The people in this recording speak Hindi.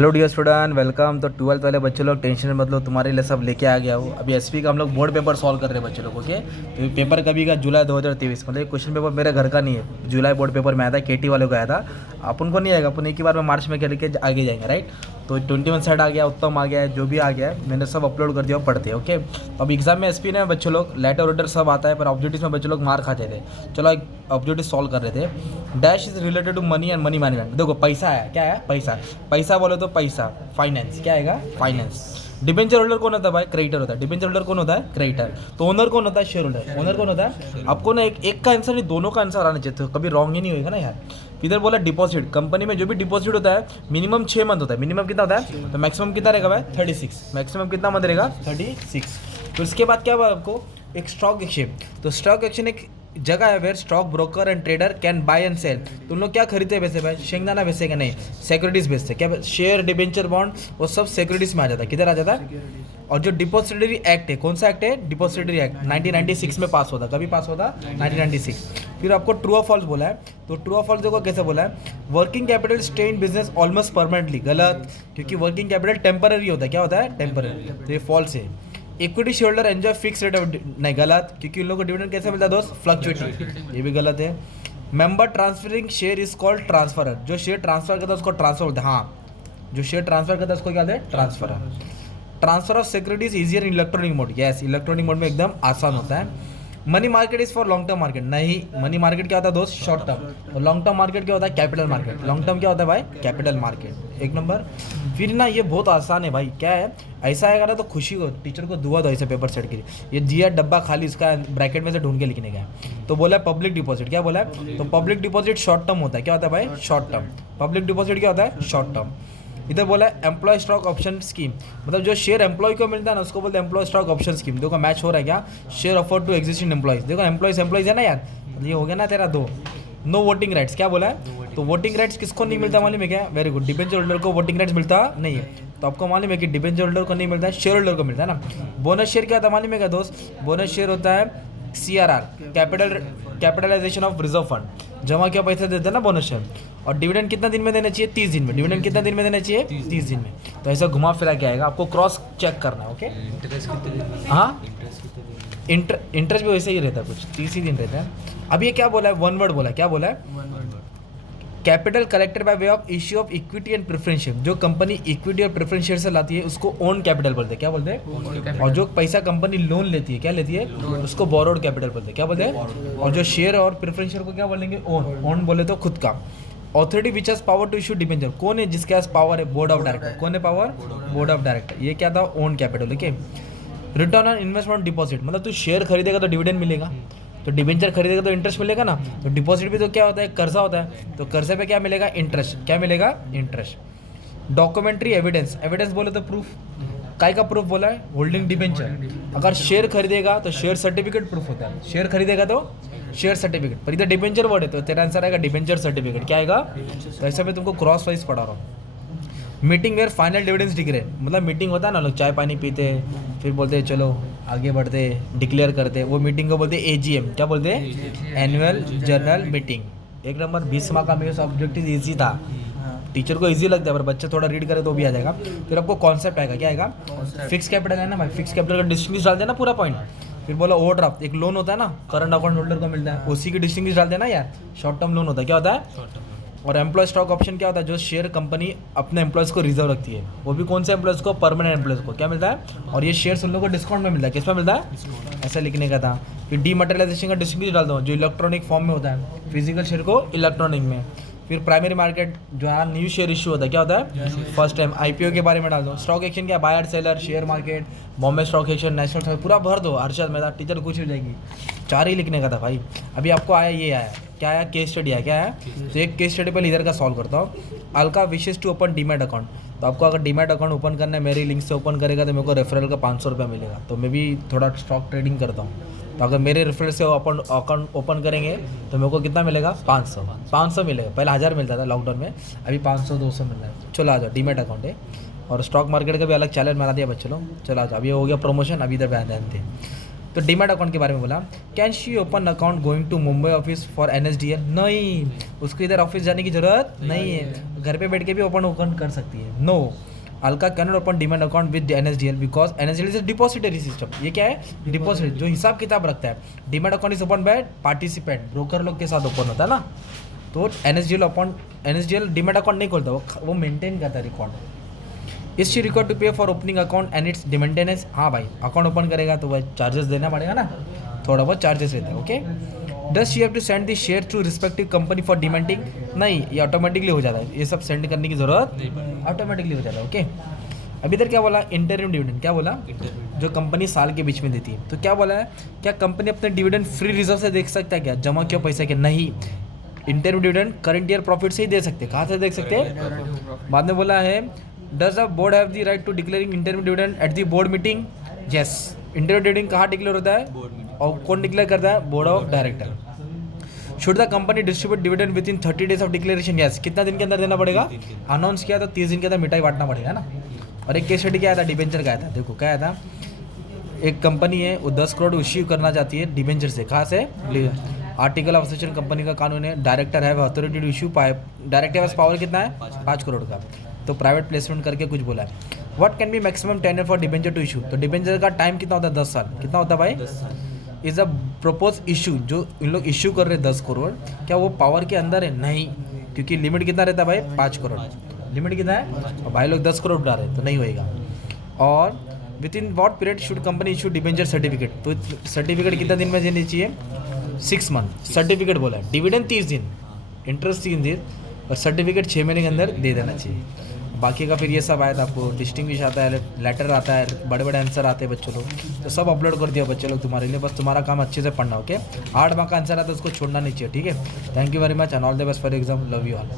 Hello dear student, welcome. तो 12th वाले बच्चे लोग टेंशन मत लो, तुम्हारे लिए सब लेके आ गया हो। अभी एसपी का हम लोग बोर्ड पेपर सॉल्व कर रहे हैं बच्चे लोग। ओके, तो पेपर कभी का जुलाई 2023, मतलब क्वेश्चन पेपर मेरे घर का नहीं है। जुलाई बोर्ड पेपर में आया था, केटी वालों का आया था। अपन को नहीं आएगा, अपन एक ही बार में मार्च में खेल के आगे जाएंगे, राइट। तो 21 सेट आ गया, उत्तम आ गया है, जो भी आ गया है मैंने सब अपलोड कर दिया, पढ़ते हैं। ओके, तो अब एग्जाम में एसपी ने बच्चे लोग लेटर वेटर सब आता है, पर ऑब्जेक्टिव्स में बच्चे लोग मार खाते थे। चलो एक ऑब्जेक्टिव सॉल्व कर रहे थे। Dash is related to money and money management. देखो पैसा है, क्या है पैसा। पैसा बोले तो पैसा, फाइनेंस क्या आएगा, फाइनेंस। डिबेंचर होल्डर कौन होता है भाई, क्रेडिटर होता है। डिबेंचर होल्डर कौन होता है, क्रेडिटर। तो ओनर कौन होता है, शेयर होल्डर। ओनर कौन होता है। आपको ना एक का आंसर नहीं, दोनों का आंसर आना चाहिए, तो कभी रॉन्ग ही नहीं होगा ना यार। इधर बोला डिपॉजिट, कंपनी में जो भी डिपॉजिट होता है मिनिमम 6 मंथ होता है। मिनिमम कितना होता है, तो मैक्सिमम कितना रहेगा भाई, 36। मैक्सिमम कितना मंथ रहेगा, 36। तो इसके बाद क्या हुआ आपको, एक स्टॉक एक्सचेंज। तो स्टॉक एक्सचेंज एक जगह है where stock broker and trader can buy and sell. तुम लोग क्या खरीदते हैं वैसे भाई, शेंगदाना बेचते क्या, नहीं सिक्योरिटीज बेचते क्या, शेयर डिबेंचर बॉन्ड वो सब सिक्योरिटीज में आ जाता है। किधर आ जाता है। और जो डिपॉजिटरी एक्ट है, कौन सा एक्ट है, डिपॉजिटरी एक्ट 1996 में पास होता। कभी पास होता, 1996। फिर आपको ट्रू और फॉल्स बोला है, तो ट्रू और फॉल्स देखो कैसे बोला है। Working capital stay in business almost permanently, गलत, क्योंकि वर्किंग कैपिटल टेम्पररी होता है। क्या होता है, टेम्पररी, तो ये फॉल्स है। Equity share holder enjoy fix rate of, नहीं गलत, क्योंकि उन लोगों को डिविडेंड कैसे मिलता है दोस्त, फ्लक्चुएटिंग, ये भी गलत है। Member transferring share is called transferor. जो शेयर ट्रांसफर करता है उसको ट्रांसफर बोलते हैं। हाँ, जो शेयर ट्रांसफर करता है उसको क्या बोलते हैं, transferor. Transfer of securities easier in electronic mode, yes electronic mode में एकदम आसान होता है। Money market is for long term market, नहीं मनी मार्केट क्या होता है दोस्त, शॉर्ट टर्म। तो लॉन्ग टर्म मार्केट क्या होता है, कैपिटल मार्केट। लॉन्ग टर्म क्या होता है भाई, कैपिटल मार्केट, एक नंबर। फिर ना ये बहुत आसान है भाई, क्या है, ऐसा आएगा ना तो खुशी हो, टीचर को दुआ दो ऐसे पेपर सेट के लिए। ये दिया डब्बा खाली, इसका ब्रैकेट में से ढूंढ के लिखने का। तो बोला है पब्लिक डिपॉजिट, क्या बोला है, तो पब्लिक डिपॉजिट शॉर्ट टर्म होता है। क्या होता है भाई, शॉर्ट टर्म। पब्लिक डिपॉजिट क्या होता है, शॉर्ट टर्म। इधर बोला है एम्प्लॉय स्टॉक ऑप्शन स्कीम, मतलब जो शेयर एम्प्लॉय को मिलता है ना उसको बोलते हैं एम्प्लॉय स्टॉक ऑप्शन स्कीम। देखो मैच हो रहा है क्या, share offer to existing employees. देखो एम्प्लॉयज है ना यार, ये हो गया ना तेरा दो। नो वोटिंग राइट्स, क्या बोला है, तो वोटिंग राइट्स किसको नहीं मिलता मालूम है क्या, वेरी गुड, डिबेंचर होल्डर को वोटिंग राइट्स मिलता नहीं है। तो आपको मालूम है कि डिबेंचर होल्डर को नहीं मिलता है, शेयर होल्डर को मिलता है ना। बोनस शेयर क्या था मालूम है क्या दोस्त, बोनस शेयर होता है CRR, capitalization of reserve fund. जमा क्या पैसे देते हैं ना बोनस शेयर। और डिविडेंड कितना दिन में देना चाहिए, 30 दिन में। डिविडेंड कितना दिन में देना चाहिए, 30 दिन में। तो ऐसा घुमा फिरा के आएगा, आपको क्रॉस चेक करना है। ओके, हाँ इंटरेस्ट भी वैसे ही रहता है, कुछ 30 ही दिन रहता है। अब ये क्या बोला है, वन वर्ड बोला है, क्या बोला है, capital collected by way of issue of equity and preference share. जो कंपनी इक्विटी और प्रेफरेंस शेयर से लाती है उसको ओन कैपिटल बोलते हैं, क्या बोलते हैं। और जो पैसा कंपनी लोन लेती है, क्या लेती है, उसको बोरोड कैपिटल बोलते हैं, क्या बोलते हैं। और जो शेयर और प्रेफरेंस शेयर को क्या बोलेंगे, ओन। ओन बोले तो खुद का। Authority which has power to issue debenture, कौन है जिसके पास पावर है, बोर्ड ऑफ डायरेक्टर। कौन है पावर, बोर्ड ऑफ डायरेक्टर। ये क्या था, own capital. Okay, return on investment deposit, मतलब तू शेयर खरीदेगा तो डिविडेंड मिलेगा, तो डिबेंचर खरीदेगा तो इंटरेस्ट मिलेगा ना। तो डिपॉजिट भी तो क्या होता है, कर्जा होता है, तो कर्जे पे क्या मिलेगा, इंटरेस्ट। क्या मिलेगा, इंटरेस्ट। डॉक्यूमेंट्री एविडेंस, एविडेंस बोले तो प्रूफ। काय का प्रूफ बोला है, होल्डिंग डिबेंचर। अगर शेयर खरीदेगा तो शेयर सर्टिफिकेट प्रूफ होता है, शेयर खरीदेगा तो शेयर सर्टिफिकेट। पर इधर डिबेंचर वर्ड है तो तेरा आंसर आएगा डिबेंचर सर्टिफिकेट। क्या आएगा, तो ऐसे में तुमको क्रॉस वाइज पढ़ा रहा हूँ। Meeting where final dividends declare, मतलब मीटिंग होता है ना, लोग चाय पानी पीते फिर बोलते हैं चलो आगे बढ़ते, डिक्लेयर करते, वो मीटिंग को बोलते हैं AGM। क्या बोलते हैं, एनुअल जनरल मीटिंग। एक नंबर। 20 मार्क का मेरा सब्जेक्ट ईजी था, टीचर को इजी लगता है, पर बच्चे थोड़ा रीड करे तो भी आ जाएगा। फिर आपको कॉन्सेप्ट आएगा, क्या आएगा, फिक्स कैपिटल है ना भाई, फिक्स कैपिटल का डिस्टिंग्विश डाल देना पूरा पॉइंट। फिर बोला ओवरड्राफ्ट, एक लोन होता है ना, करंट अकाउंट होल्डर को मिलता है, उसी की डिस्टिंग्विश डाल देना यार, शॉर्ट टर्म लोन होता है। क्या होता है, और एम्प्लॉय स्टॉक ऑप्शन क्या होता है, जो शेयर कंपनी अपने एम्प्लॉयज़ को रिजर्व रखती है, वो भी कौन से एम्प्लॉयज़ को, परमानेंट एम्प्लॉयज़ को। क्या मिलता है, और ये शेयर्स उन लोगों को डिस्काउंट में मिलता है, किस में मिलता है, ऐसा लिखने का था। फिर डीमटेरियलाइजेशन का डिस्टिंग्विश डाल दो, जो इलेक्ट्रॉनिक फॉर्म में होता है, फिजिकल शेयर को इलेक्ट्रॉनिक में। फिर प्राइमरी मार्केट जो है न्यू शेयर इशू होता है, क्या होता है, फर्स्ट टाइम। IPO के बारे में डाल दो। स्टॉक एक्सचेंज क्या, buyer seller, share market, Bombay stock exchange, national stock, पूरा भर दो। हर्षद मेहता, टीचर कुछ हो जाएगी, 4 ही लिखने का था भाई। अभी आपको आया, ये आया, क्या आया, केस स्टडी आया, क्या आया, तो एक केस स्टडी पर इधर का सॉल्व करता हूँ। अलका विशेष टू ओपन डीमैट अकाउंट, तो आपको अगर डीमैट अकाउंट ओपन करना है मेरी लिंक से ओपन करेगा तो मेरे को रेफरल का 500 रुपये मिलेगा। तो मैं भी थोड़ा स्टॉक ट्रेडिंग करता हूँ, तो अगर मेरे रेफरल से अकाउंट ओपन करेंगे तो मेरे को कितना मिलेगा, 500 मिलेगा। पहले 1000 मिलता था लॉकडाउन में, अभी 500 200 मिल रहा है। चलो आ जाओ, डीमैट अकाउंट है और स्टॉक मार्केट का भी अलग चैनल बना दिया बच्चे लोग। चलो आ जाओ, अब ये हो गया प्रमोशन, अभी इधर ध्यान थे। तो डीमैट अकाउंट के बारे में बोला, can she open account going to Mumbai office for NSDL? नहीं, उसको इधर ऑफिस जाने की ज़रूरत नहीं है, घर पे बैठ के भी ओपन कर सकती है। No, Alka can not open demat account with NSDL because NSDL is a depository system. ये क्या है? डिपॉजिट, जो हिसाब किताब रखता है। Demat account is open by participant, broker लोग के साथ ओपन होता है ना। तो NSDL डीमैट अकाउंट नहीं खोलता, वो मेंटेन करता है record. Is she record to pay for opening account and its maintenance? हाँ भाई, अकाउंट ओपन करेगा तो भाई चार्जेस देना पड़ेगा ना, थोड़ा बहुत चार्जेस रहता है। Okay, does she have to send the share to respective company for dematting? नहीं, ये ऑटोमेटिकली हो जाता है, ये सब सेंड करने की जरूरत नहीं, ऑटोमेटिकली हो जाता है। ओके, अभी इधर क्या बोला? Interim dividend. क्या बोला? जो कंपनी साल के बीच में देती है। तो क्या बोला है, क्या कंपनी अपने डिविडेंड फ्री रिजर्व से देख सकता है क्या, जमा किया पैसा के? नहीं, interim dividend current year profit से ही दे सकते। कहाँ से देख सकते हैं? बाद में बोला है, does the board have the right to declaring interim dividend at the board meeting? Yes, interim dividend कहाँ डिक्लेयर होता है? और कौन डिक्लेयर करता है? Board of director. Should the company distribute dividend within 30 days of declaration? Yes. कितना दिन के अंदर देना पड़ेगा? अनाउंस किया तो 30 दिन के अंदर मिठाई बांटना पड़ेगा ना। और एक केस स्टडी क्या आया था? डिबेंचर का आया था। देखो क्या आया था, एक कंपनी है, वो 10 करोड़ इश्यू करना चाहती है डिबेंचर से। कहाँ से? आर्टिकल ऑफ एसोसिएशन कंपनी का कानून है, director have authority to issue, director पास पावर कितना है? 5 करोड़ का। तो प्राइवेट प्लेसमेंट करके कुछ बोला है। What can be maximum tenure for debenture to issue? तो डिबेंचर का टाइम कितना होता है? 10 साल। कितना होता है भाई? इज अ प्रपोज इशू, जो इन लोग इशू कर रहे हैं 10 करोड़, क्या वो पावर के अंदर है? नहीं, क्योंकि लिमिट कितना रहता है भाई? 5 करोड़। लिमिट कितना है? और भाई लोग 10 करोड़ उठा रहे हैं, तो नहीं होएगा। और with in what period should company issue debenture certificate? तो सर्टिफिकेट कितना दिन में देनी चाहिए? 6 मंथ। सर्टिफिकेट बोला है, डिविडेंड 30 दिन, इंटरेस्ट 3 दिन, और सर्टिफिकेट 6 महीने के अंदर दे देना चाहिए। बाकी का फिर ये सब आया था, आपको डिस्टिंग्विश आता है, लेटर आता है, बड़े बड़े आंसर आते हैं बच्चों लोग, तो सब अपलोड कर दिया बच्चे लोग तुम्हारे लिए। बस तुम्हारा काम अच्छे से पढ़ना। ओके, 8 मार्क का आंसर आता है, उसको छोड़ना नहीं चाहिए। ठीक है, thank you very much and all the best for exam. Love you all.